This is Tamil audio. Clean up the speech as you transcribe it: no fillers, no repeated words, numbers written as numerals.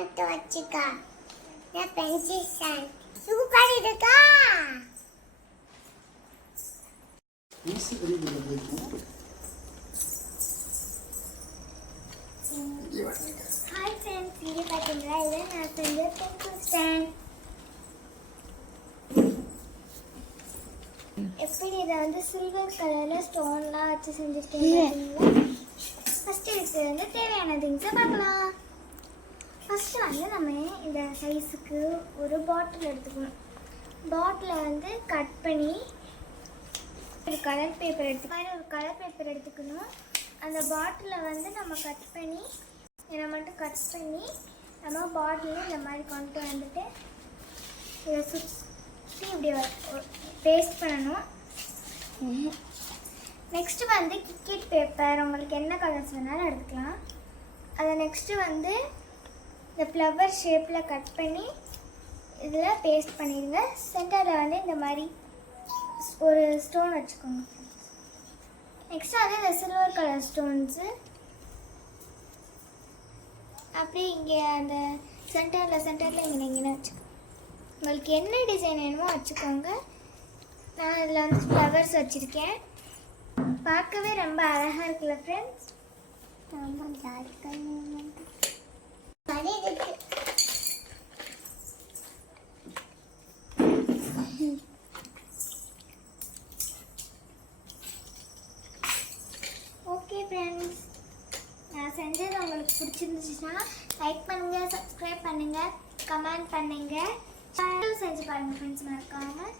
ஸ்டாண்ட் வச்சுக்கா. நான் பென்சில் ஸ்டாண்ட் சூப்பர் இருக்கா. ஹாய் ஃப்ரெண்ட்ஸ், இங்கே பார்த்தீங்களா, இதை நான் செஞ்ச பென்சில் ஸ்டாண்ட். எப்படி இதை வந்து சில்வர் கலரில் ஸ்டோன்லாம் வச்சு செஞ்சுருக்கேன். ஃபஸ்ட்டு இதுக்கு வந்து தேவையான திங்ஸை பார்க்கலாம். ஃபஸ்ட்டு வந்து நம்ம இந்த சைஸுக்கு ஒரு பாட்டில் எடுத்துக்கணும். பாட்டிலை வந்து கட் பண்ணி ஒரு கலர் பேப்பர் எடுத்துக்கணும். அந்த பாட்டிலை வந்து நம்ம கட் பண்ணி நம்ம பாட்டிலில் இந்த மாதிரி கொண்டு வந்துட்டு இதை சுற்றி இப்படி பேஸ்ட் பண்ணணும். நெக்ஸ்ட்டு வந்து கிக்கெட் பேப்பர், உங்களுக்கு என்ன கலர்ஸ் வேணாலும் எடுத்துக்கலாம். அதை நெக்ஸ்ட்டு வந்து இந்த ஃப்ளவர் ஷேப்பில் கட் பண்ணி இதில் பேஸ்ட் பண்ணிடுங்க. சென்டரில் வந்து இந்த மாதிரி ஒரு ஸ்டோன் வச்சுக்கோங்க. நெக்ஸ்ட்டு வந்து இந்த சில்வர் கலர் ஸ்டோன்ஸு அப்படியே இங்கே அந்த சென்டரில் இங்கே வச்சுக்கோங்க. உங்களுக்கு என்ன டிசைன் வேணுமோ வச்சுக்கோங்க. நான் இதில் வந்து ஃப்ளவர்ஸ் வச்சுருக்கேன். பார்க்கவே ரொம்ப அழகாக இருக்குல்ல ஃப்ரெண்ட்ஸ். ஓகே ஃப்ரெண்ட்ஸ், நான் செஞ்சது உங்களுக்கு பிடிச்சிருந்துச்சுன்னா லைக் பண்ணுங்கள், சப்ஸ்கிரைப் பண்ணுங்கள், கமெண்ட் பண்ணுங்கள், செஞ்சு பாருங்கள் ஃப்ரெண்ட்ஸ் மறக்காமல்.